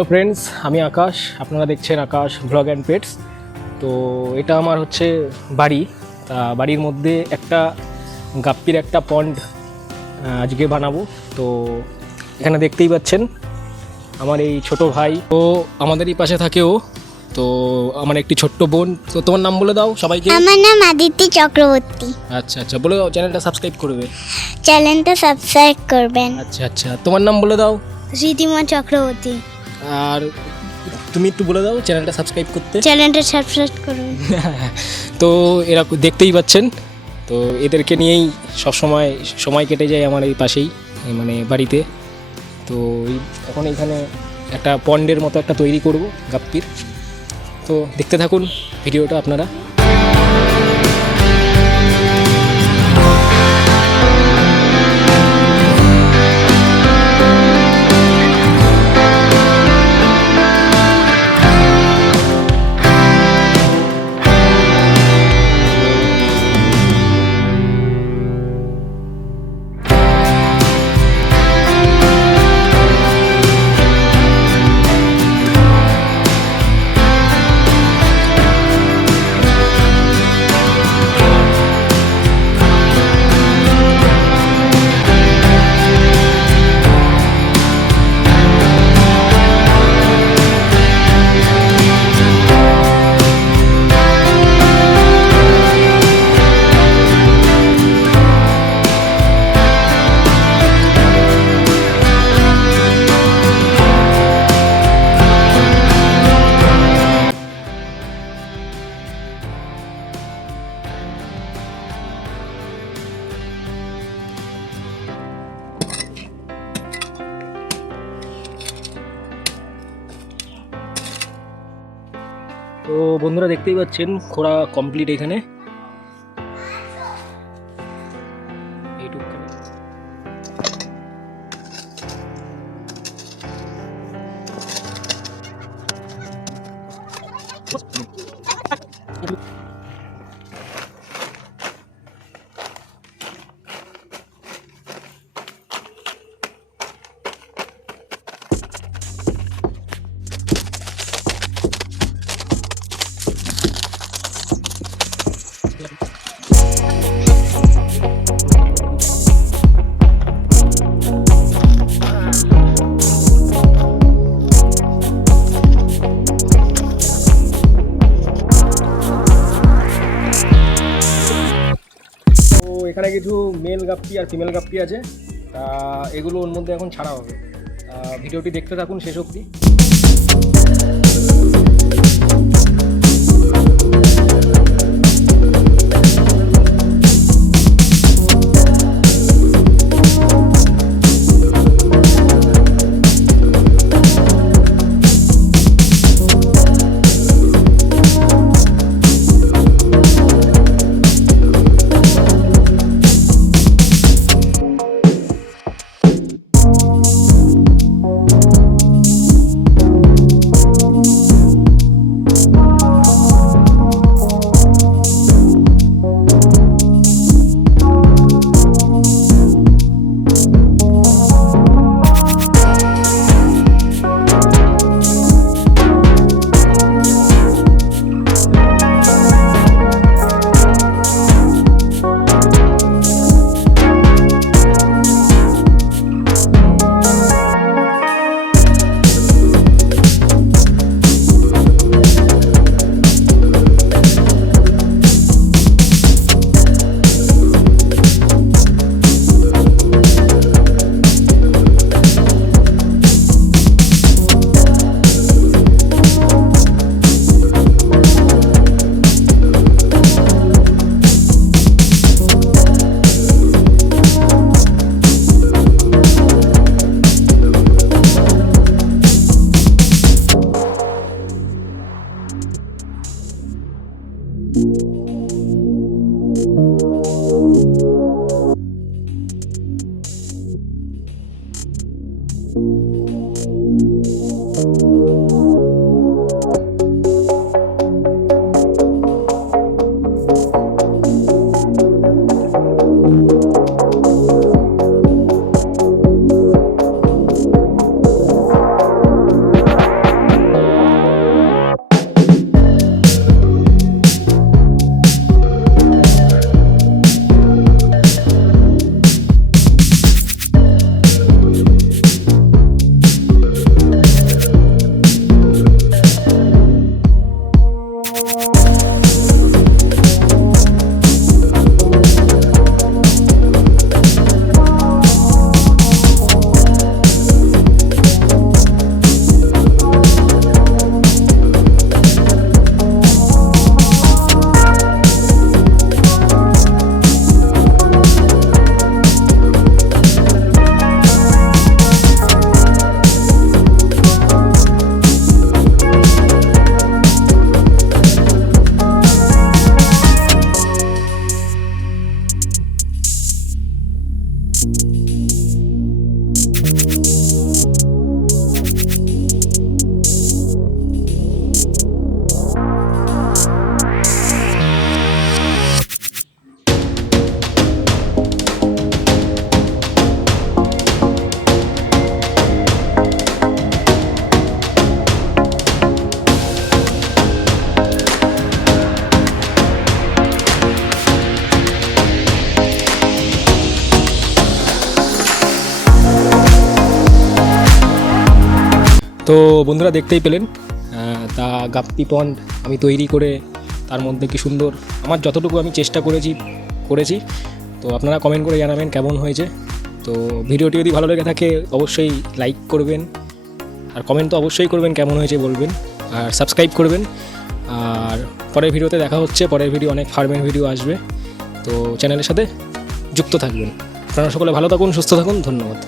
Hello friends, আমি আকাশ। আপনারা দেখছেন আকাশ ব্লগ অ্যান্ড পেটস। তো এটা আমার হচ্ছে বাড়ি। তা বাড়ির মধ্যে একটা গাপ্পির একটা পন্ড আজকে বানাবো। তো এখানে দেখতেই পাচ্ছেন আমার এই ছোট ভাই, তো আমাদেরই পাশে থাকেও। তো আমার একটি ছোট্ট বোন। তো তোমার নাম বলে দাও সবাইকে। আমার নাম আদিত্য চক্রবর্তী। আচ্ছা আচ্ছা, বলে দাও। চ্যানেলটা সাবস্ক্রাইব করবে। চ্যানেলটা সাবস্ক্রাইব করবেন। আচ্ছা আচ্ছা, তোমার নাম বলে দাও। ঋদ্ধিমা চক্রবর্তী। আর তুমি একটু বলে দাও চ্যানেলটা সাবস্ক্রাইব করতে। চ্যানেলটা সাবস্ক্রাইব করবেন। তো এরা দেখতেই পাচ্ছেন, তো এদেরকে নিয়েই সবসময় সময় কেটে যায় আমার এই পাশেই, মানে বাড়িতে। তো এখন এখানে একটা পন্ডের মতো একটা তৈরি করব গাপ্পির। তো দেখতে থাকুন ভিডিওটা আপনারা। তো বন্ধুরা দেখতেই পাচ্ছেন খোঁড়া কমপ্লিট এখানে। এইটুকখানি। এখানে কিছু মেল গাপ্পি আর ফিমেল গাপ্পি আছে। তা এগুলো ওর মধ্যে এখন ছাড়া হবে। ভিডিওটি দেখতে থাকুন শেষ অবধি। তো বন্ধুরা দেখতেই পেলেন তা গাপ্পি পন্ড আমি তৈরি করে তার মধ্যে কি সুন্দর আমার যতটুকু আমি চেষ্টা করেছি। তো আপনারা কমেন্ট করে জানাবেন কেমন হয়েছে। তো ভিডিওটি যদি ভালো লেগে থাকে অবশ্যই লাইক করবেন, আর কমেন্ট তো অবশ্যই করবেন কেমন হয়েছে বলবেন, আর সাবস্ক্রাইব করবেন। আর পরের ভিডিওতে দেখা হচ্ছে, পরের ভিডিও অনেক ফার্মের ভিডিও আসবে, তো চ্যানেলের সাথে যুক্ত থাকবেন। আপনারা সকলে ভালো থাকুন, সুস্থ থাকুন, ধন্যবাদ।